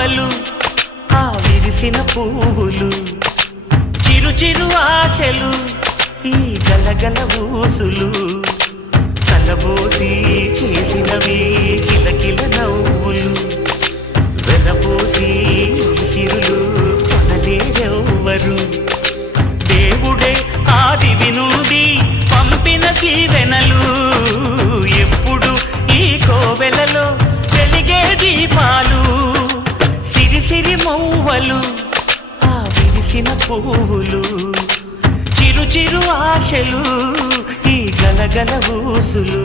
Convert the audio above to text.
మౌవలు ఆ విరిసిన పువ్వులు చిరు చిరు ఆశలు ఈ గలగల ఊసులు కలబోసి చేసినవి కిలకిల నవ్వులు వెలబోసి సిరులు కొనలేరెవ్వరు దేవుడే ఆదివి నుండి పంపిన దీవెనలు ఎప్పుడు ఈ కోవెలలో వెలిగే దీపాలు సిరి సిరి మౌవలు ఆ విరిసిన పువ్వులు చిరు చిరు ఆశలు ఈ గలగల ఊసులు